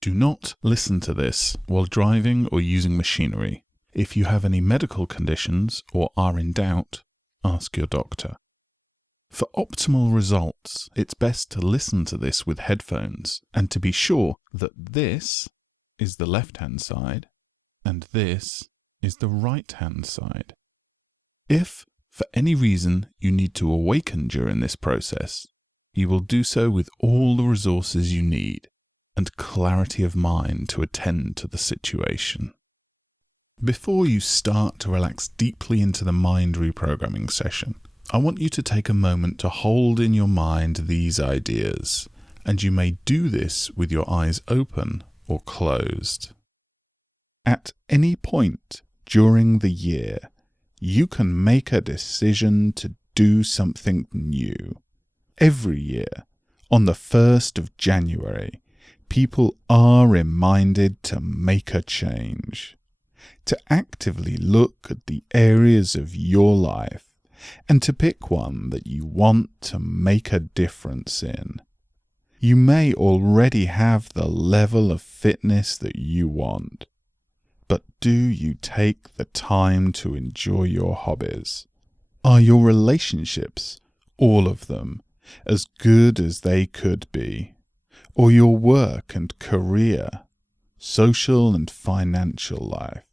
Do not listen to this while driving or using machinery. If you have any medical conditions or are in doubt, ask your doctor. For optimal results, it's best to listen to this with headphones and to be sure that this is the left-hand side and this is the right-hand side. If, for any reason, you need to awaken during this process, you will do so with all the resources you need and clarity of mind to attend to the situation. Before you start to relax deeply into the mind reprogramming session, I want you to take a moment to hold in your mind these ideas, and you may do this with your eyes open or closed. At any point during the year, you can make a decision to do something new. Every year, on the 1st of January, people are reminded to make a change, to actively look at the areas of your life and to pick one that you want to make a difference in. You may already have the level of fitness that you want, but do you take the time to enjoy your hobbies? Are your relationships, all of them, as good as they could be? Or your work and career, social and financial life?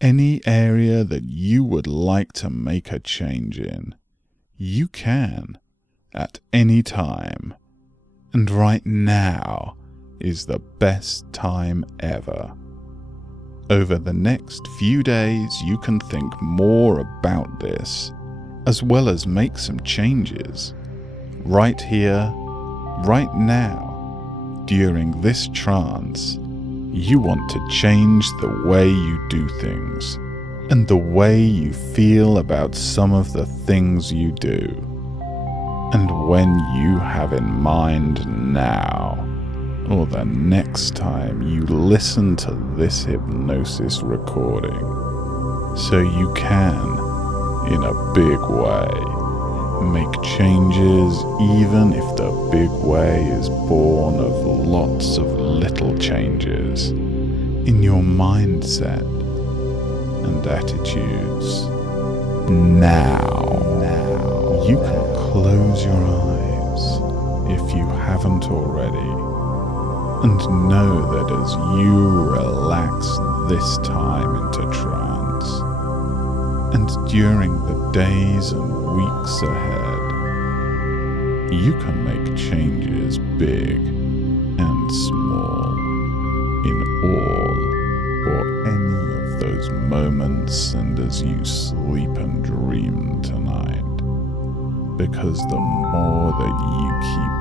Any area that you would like to make a change in, you can, at any time. And right now is the best time ever. Over the next few days, you can think more about this, as well as make some changes, right here, right now. During this trance, you want to change the way you do things and the way you feel about some of the things you do. And when you have in mind now, or the next time you listen to this hypnosis recording, so you can, in a big way, make changes even if the big way is born of lots of little changes in your mindset and attitudes. Now you can close your eyes if you haven't already, and know that as you relax this time into trance, and during the days and weeks ahead, you can make changes big and small in all or any of those moments and as you sleep and dream tonight. Because the more that you keep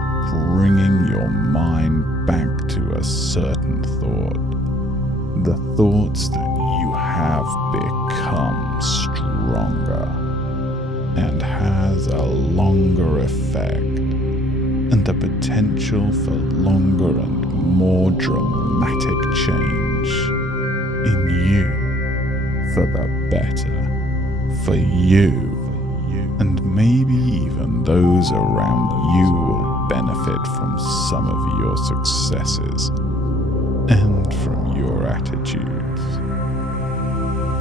bringing your mind back to a certain thought, the thoughts that you have become stronger and has a longer effect and the potential for longer and more dramatic change in you for the better, for you, and maybe even those around you will benefit from some of your successes and from your attitudes.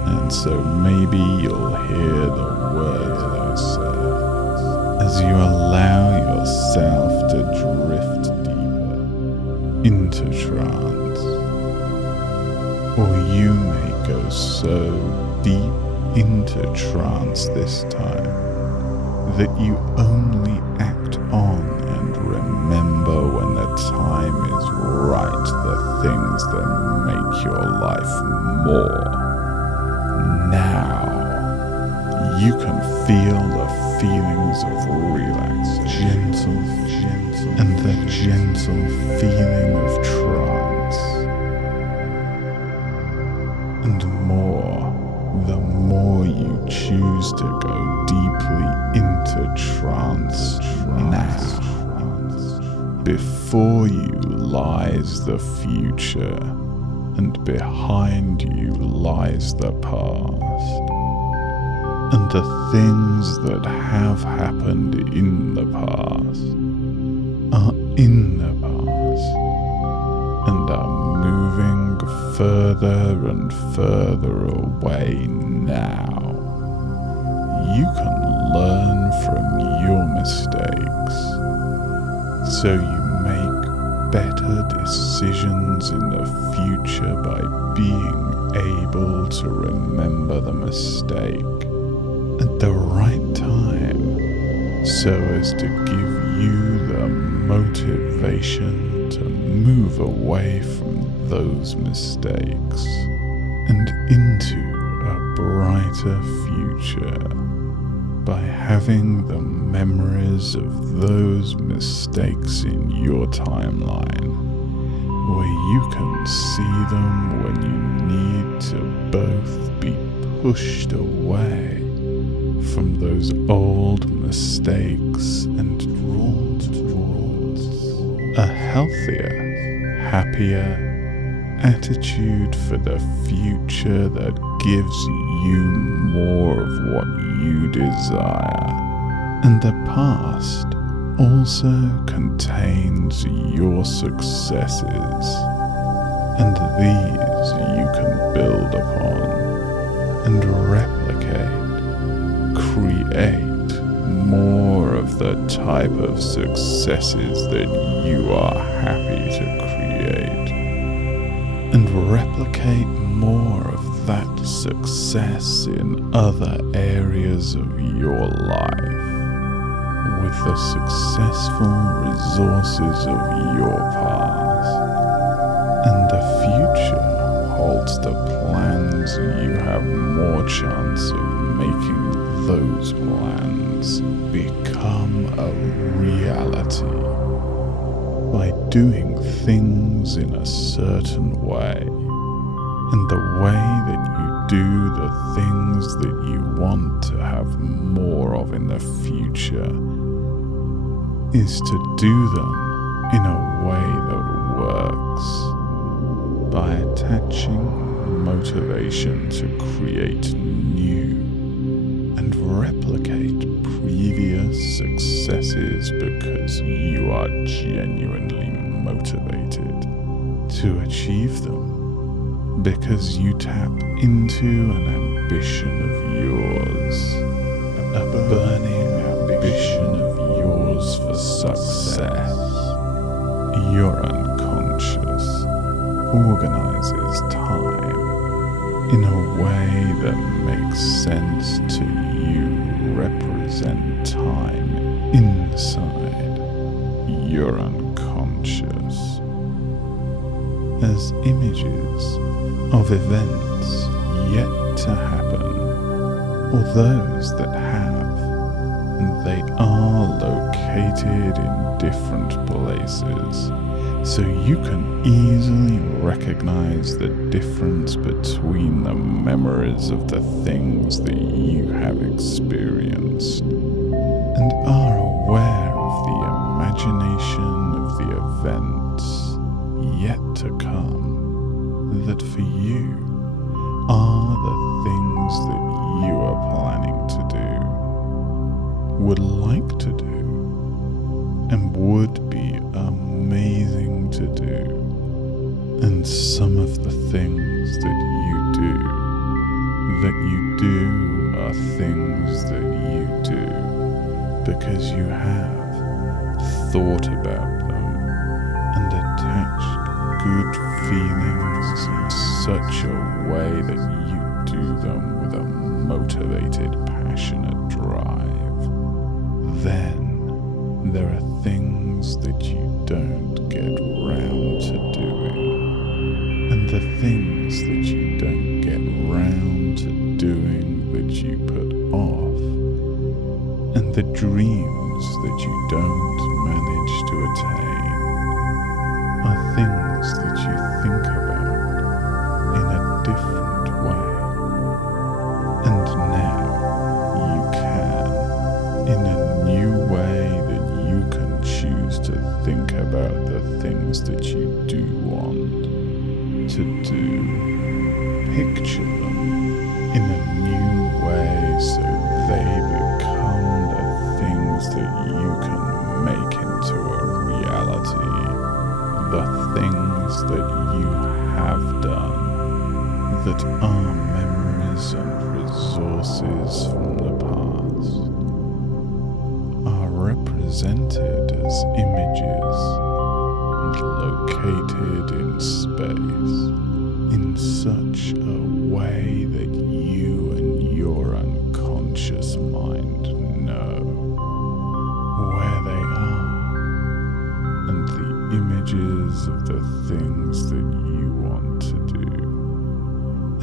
And so maybe you'll hear the words I say as you allow yourself to drift deeper into trance. Or you may go so deep into trance this time that you only act on and remember when the time is right the things that make your life more. Now, you can feel the feelings of relaxation, gentle, and the gentle feeling of trance. And the more you choose to go deeply into trance now. Before you lies the future, and behind you lies the past. And the things that have happened in the past are in the past. and are moving further and further away now. You can learn from your mistakes, so you make better decisions in the future by being able to remember the mistake at the right time, so as to give you the motivation to move away from those mistakes and into a brighter future by having the memories of those mistakes in your timeline, where you can see them when you need to both be pushed away from those old mistakes and drawn towards a healthier, happier attitude for the future that gives you more of what you desire. And the past also contains your successes, and these you can build upon and replicate, create more of the type of successes that you are happy to create, and replicate more of that success in other areas of your life with the successful resources of your past. And the future holds the plans you have more chance of making those plans become a reality by doing things in a certain way. And the way that you do the things that you want to have more of in the future is to do them in a way that works, by attaching motivation to create new and replicate previous successes because you are genuinely motivated to achieve them, because you tap into an ambition of yours, a burning ambition of yours for success. Your unconscious organizes time in a way that makes sense to you. Represent time inside your unconscious as images of events yet to happen, or those that have, and they are located in different places, so you can easily recognize the difference between the memories of the things that you have experienced, and are aware of the imagination of the events yet to come, that for you are the things that you are planning to do, would like to do, and would be amazing to do. And some of the things that you do are things that you do because you have thought about them and attached good feelings in such a way that you do them with a motivated, passionate drive. Then there are things that you don't get round to doing, and the things that you don't get round to doing that you put off, and the dreams that you don't manage to attain are things that you think about in a different way. And now you can, in a new way that you can choose to think about the things that you do want to do. Picture them in a new way so they become the things that you can make into a reality. The things that that our memories and resources from the past are represented as images and located in space in such a way that you and your unconscious mind know where they are and the images of the things that you want to do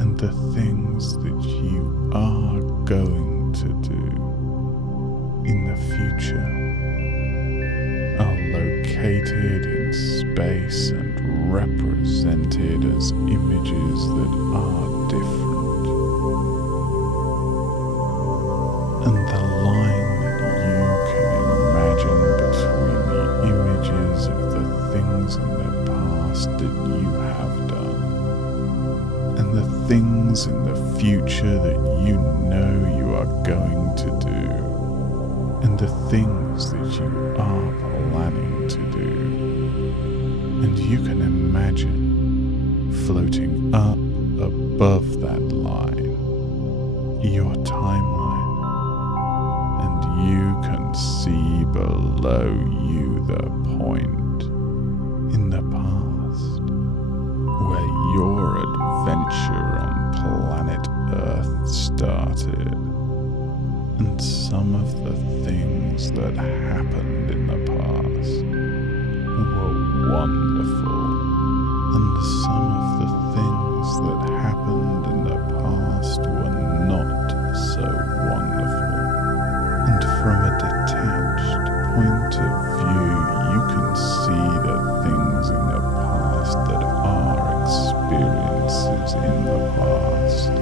and the things that you are going to do in the future are located in space and represented as images that are different. And the line that you can imagine between the images of the things in the past that you have done and the things in the future that you know you are going to do and the things that you are planning to do. And you can imagine floating up above that line, your timeline, and you can see below you the point in the past where your adventure on planet Earth started, and some of the things that happened in the past were wonderful, and some of the things that happened in the past were not so wonderful. And from a detached point of view, you can see the things in the past that are experiences in the past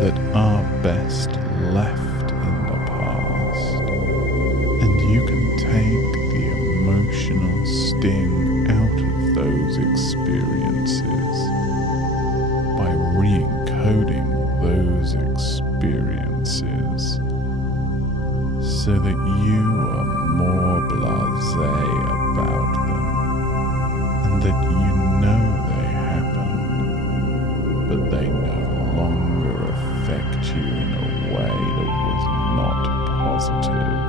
that are best left in the past. And you can take the emotional sting out of those experiences by re-encoding those experiences so that you are more blasé about them and that you know they happened, but they no longer affect you in a way that was not positive,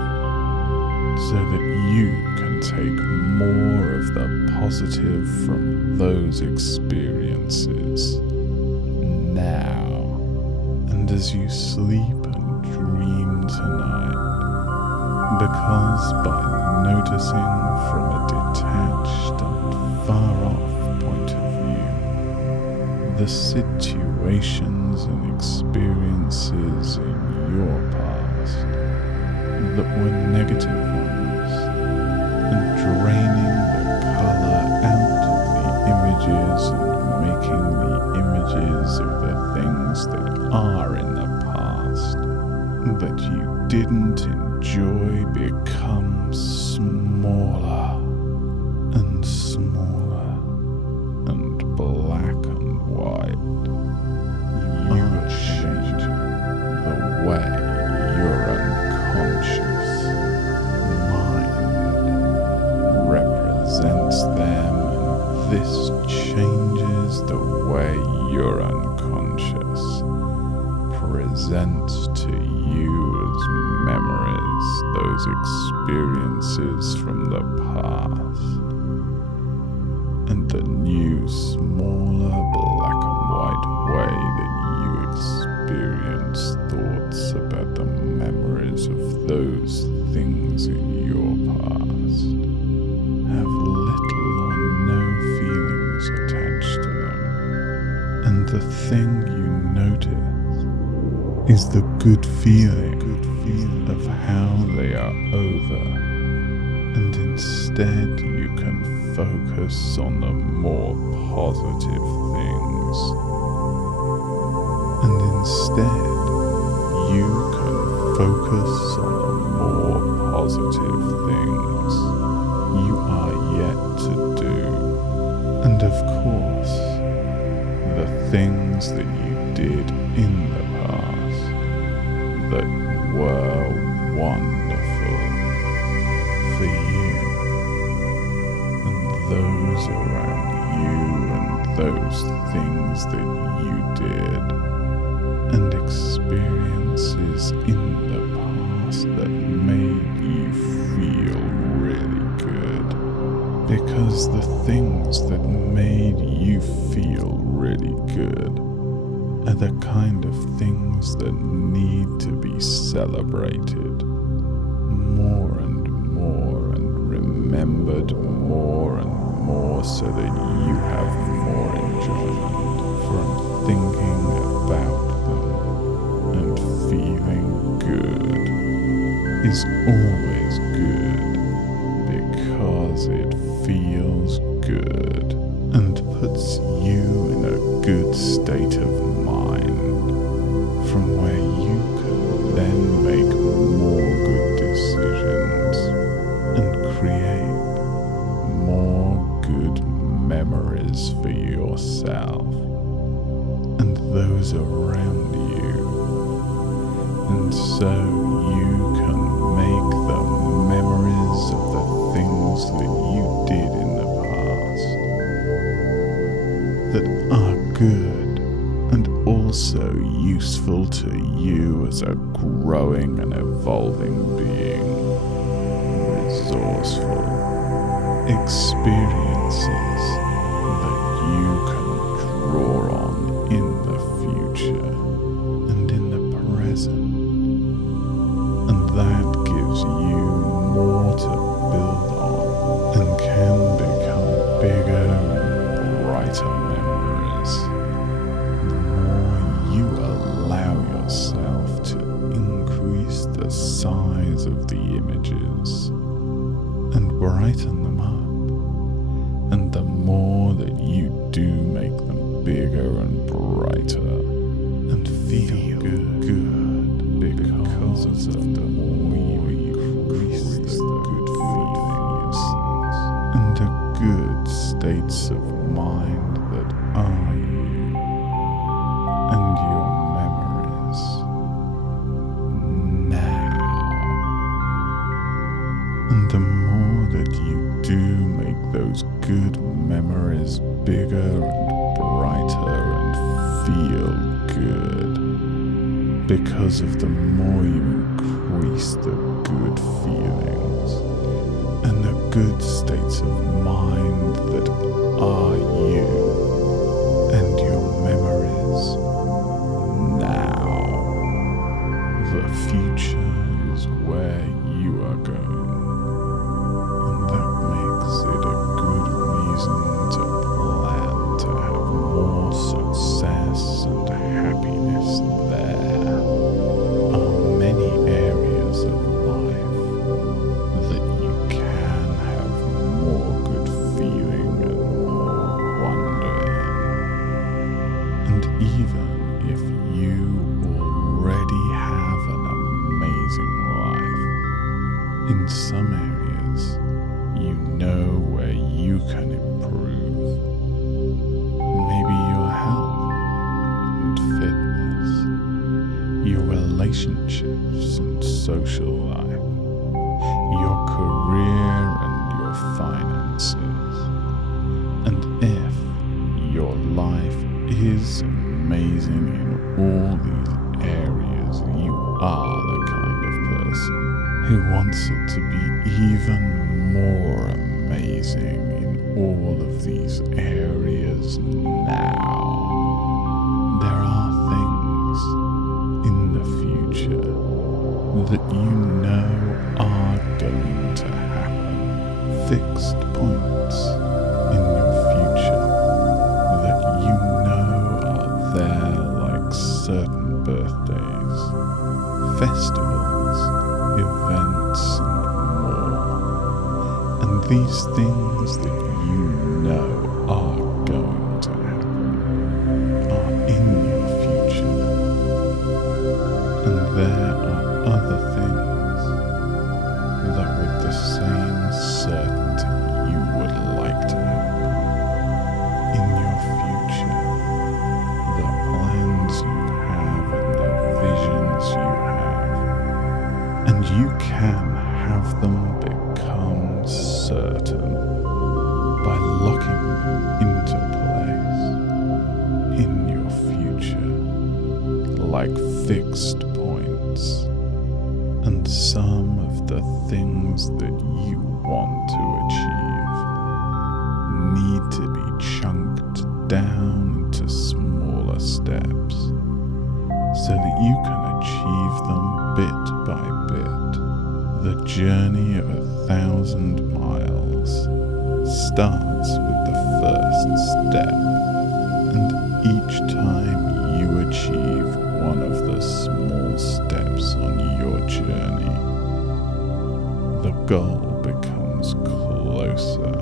so that you can take more of the positive from those experiences now. And as you sleep and dream tonight, because by noticing from a detached and far-off point of view the situations and experiences in your past that were negative ones, and draining the colour out of the images and making the images of the things that are in the past that you didn't enjoy become smaller and smaller and black and white. You are changing the way your unconscious mind represents them, and this changes the way your unconscious presents to you as memories those experiences from the past, and the new smaller black and white way that you experience thoughts about the memories of those things in your past have little or no feelings attached to them, and the thing you notice is the good feeling of how they are over, and instead you can focus on the more positive things, and instead you can focus on the more positive things you are yet to do, and of course the things that you did in the past that were wonderful for you and those around you and those things that you did, and experiences in the past that made you feel really good. Because the things that made you feel really good are the kind of things that need to be celebrated more and remembered more and more, so that you have more enjoyment from thinking about them. And feeling good is always good because it feels good and puts you in a good state of mind, from where you can then make more good decisions and create more good memories for yourself and those around you. And so you can make the memories of the things that you did in the past that are good and also useful to you as a growing and evolving being, resourceful experiences that you can draw on in the future and in the present. And that gives you more to build on and can become bigger and brighter memories. The more you allow yourself to increase the size of the images and brighten them up, and the more that you do make them bigger and brighter and feel good because of the more you increase the good feelings and the good states of mind that are you and your memories now. And the more that you do make those good memories bigger and brighter and feel good, because of the more you increase the good feelings and the good states of mind that are you and your memories now. The future is where you are going, and that makes it a good reason to plan to have more success and happiness there. Are many areas of life that you can have more good feeling and more wonder in. And even if you already have an amazing life, in some areas you know where you can improve. Maybe your health and fitness, your relationships and social life, your career and your finances. And if your life is amazing in all these areas, you are the kind of person who wants it to be even more amazing in all of these areas now. There are things in the future that you know are going to happen, fixed points in your future that you know are there, like certain birthdays, festivals, events, and more. And these things that you know are going to happen are in your future. And there are other things that with the same certainty you would like to happen in your future. The plans you have and the visions you have. And you can have them become certain by fixed points, and some of the things that you want to achieve need to be chunked down into smaller steps so that you can achieve them bit by bit. The journey of 1,000 miles starts with the first step, and each time you achieve one of the small steps on your journey, the goal becomes closer,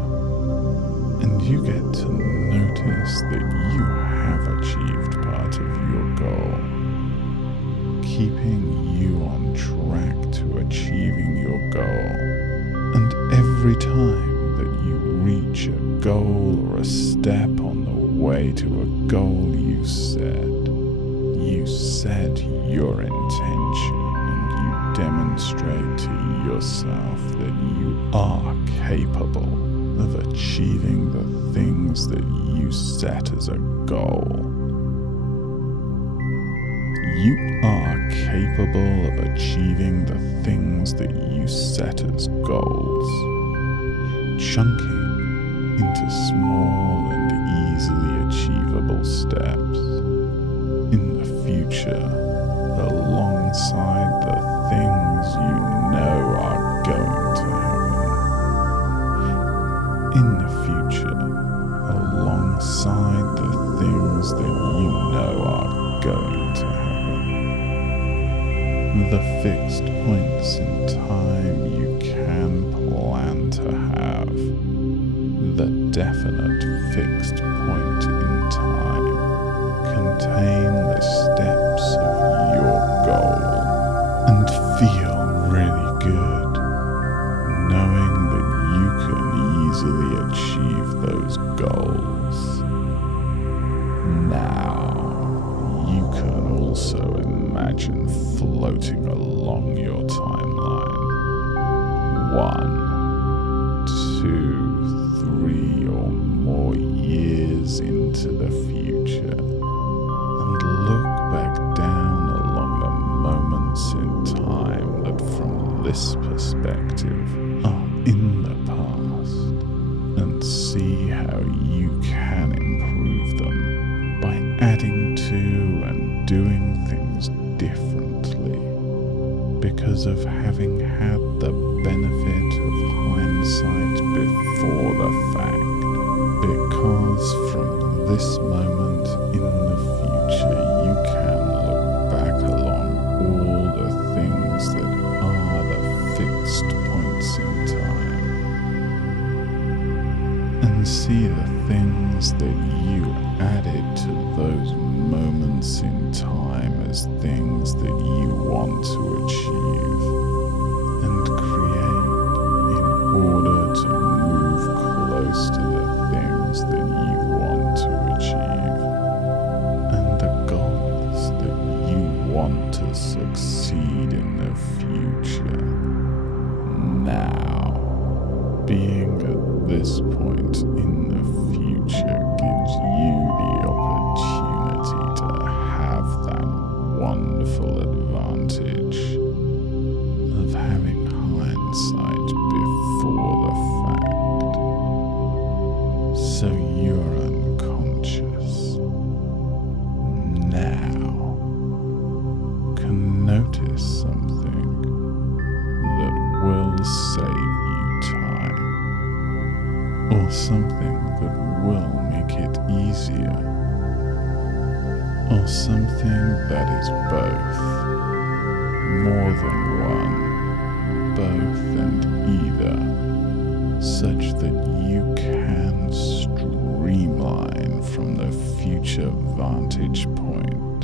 and you get to notice that you have achieved part of your goal, keeping you on track to achieving your goal. And every time that you reach a goal or a step on the way to a goal you set your intention, and you demonstrate to yourself that you are capable of achieving the things that you set as a goal. You are capable of achieving the things that you set as goals, chunking into small and easily achievable steps. In the future, alongside the things you know are going to happen. In the future, alongside the things that you know are going to happen. The fixed points in time you can plan to have. The definite fixed point in time contain the steps of your goal, and feel really good knowing that you can easily achieve those goals. Now, you can also imagine floating along your timeline. 1, 2, 3 or more years into the future, and look back down along the moments in time that from this perspective are in the past, and see how you can improve them by adding to and doing things differently, because of having had the benefit of hindsight before the fact. Because from this moment in the future you can look back along all the things that are the fixed points in time, and see the things that you added to those moments in time as things that you want to achieve and create in order to move close to the things that you want to achieve and the goals that you want to succeed in the future. Now, being at this point in the future gives you the opportunity to have that wonderful advantage of having hindsight before the fact. So you're unconscious now can notice something that will save you time, or something that will make it easier, or something that is both, more than one, both and either, such that you can streamline from the future vantage point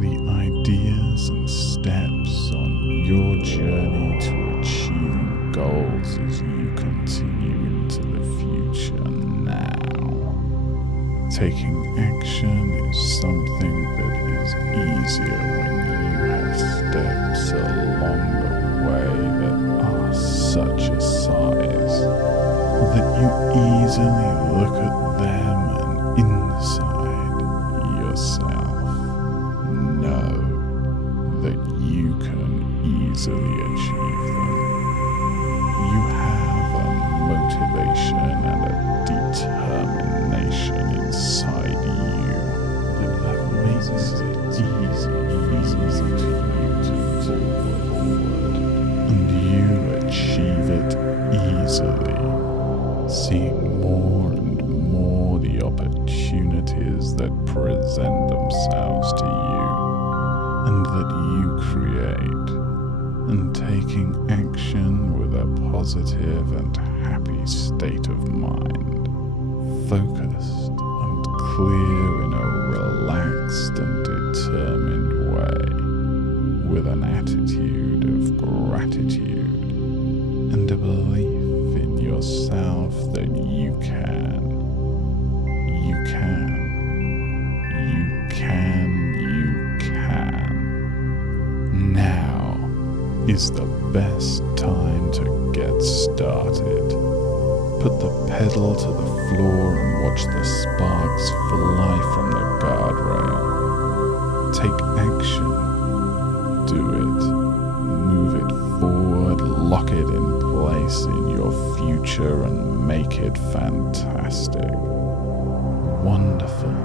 the ideas and steps on your journey to achieving goals as you continue into the future now. Taking action is something that is easier when you have steps along the way that are such a size that you easily look at them and inside yourself know things that present themselves to you and that you create, and taking action with a positive and happy state of mind, focused and clear in a relaxed and determined way, with an attitude of gratitude and a belief in yourself that you can. Now is the best time to get started. Put the pedal to the floor and watch the sparks fly from the guardrail. Take action. Do it. Move it forward. Lock it in place in your future and make it fantastic. Wonderful.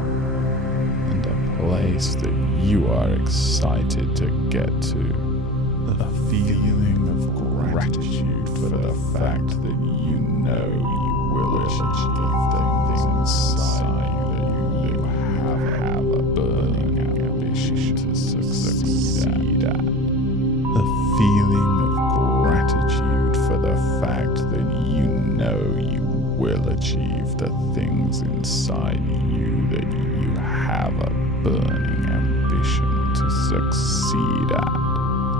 And a place that you are excited to get to. A feeling of gratitude for the fact that you know you will achieve the things inside you have a burning ambition to succeed at. A feeling of gratitude for the fact that you know you will achieve the things inside you that you have a burning ambition to succeed at.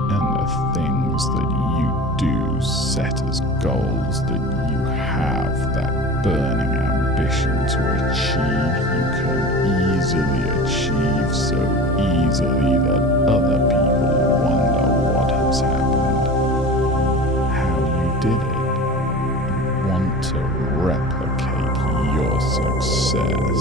And the things that you do set as goals that you have that burning ambition to achieve, you can easily achieve so easily that other people wonder what has happened, how you did it, and want to replicate your success.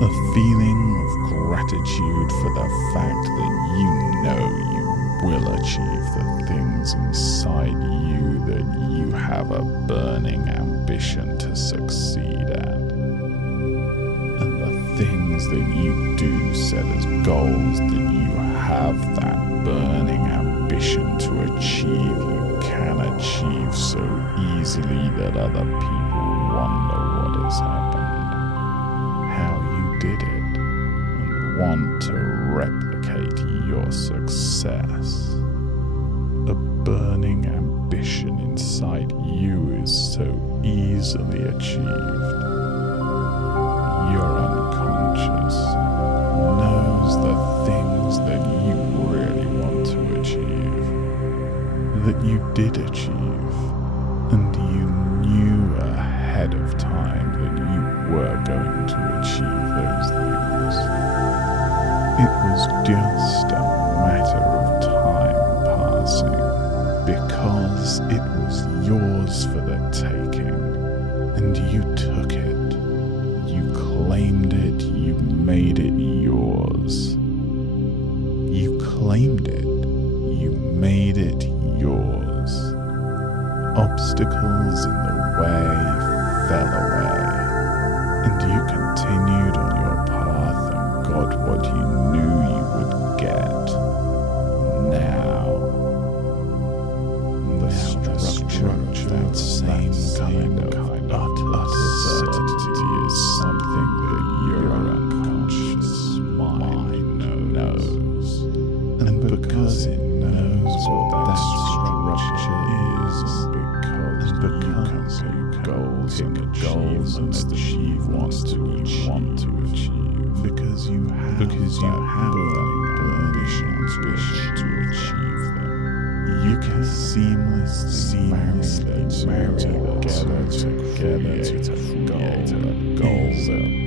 A feeling of gratitude for the fact that you know you will achieve the things inside you that you have a burning ambition to succeed at. And the things that you do set as goals that you have that burning ambition to achieve, you can achieve so easily that other people wonder what has happened, how you did it, and want to replicate your success. A burning ambition inside you is so easily achieved. Your unconscious knows the things that you really want to achieve, that you did achieve, and you knew ahead of time that you were going to achieve those things. It was just a matter of time passing, because it was yours for the taking, and you took it, you claimed it, you made it yours. You claimed it, you made it yours. Obstacles in the way fell away, and you continued on your path and got what you knew you would get. Now, the structure of that same kind of utter certainty is something that your unconscious mind knows. And because it knows what that structure is, because you can pick goals and achieve what you want to achieve, because you have that ambition to achieve them, you can seamlessly marry together to create a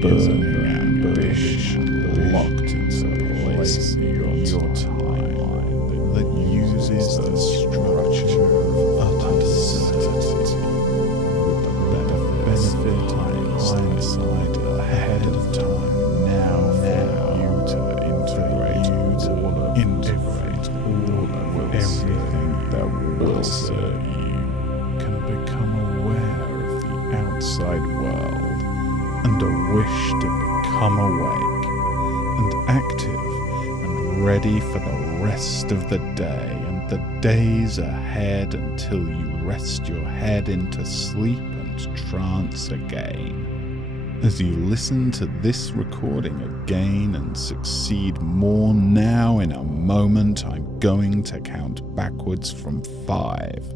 burning ambition locked into place in your timeline that uses the structure of utter certainty with the benefit of hindsight ahead of time now for you to integrate all of everything that will serve you, can become aware of the outside world and a wish to become awake and active and ready for the rest of the day and the days ahead until you rest your head into sleep and trance again. As you listen to this recording again and succeed more now, in a moment I'm going to count backwards from 5.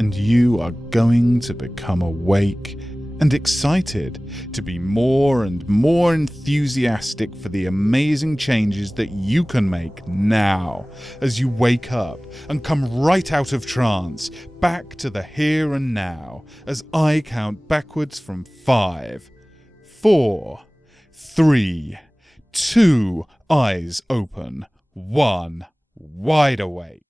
And you are going to become awake and excited to be more and more enthusiastic for the amazing changes that you can make now as you wake up and come right out of trance, back to the here and now, as I count backwards from 5, 4, 3, 2, eyes open, 1, wide awake.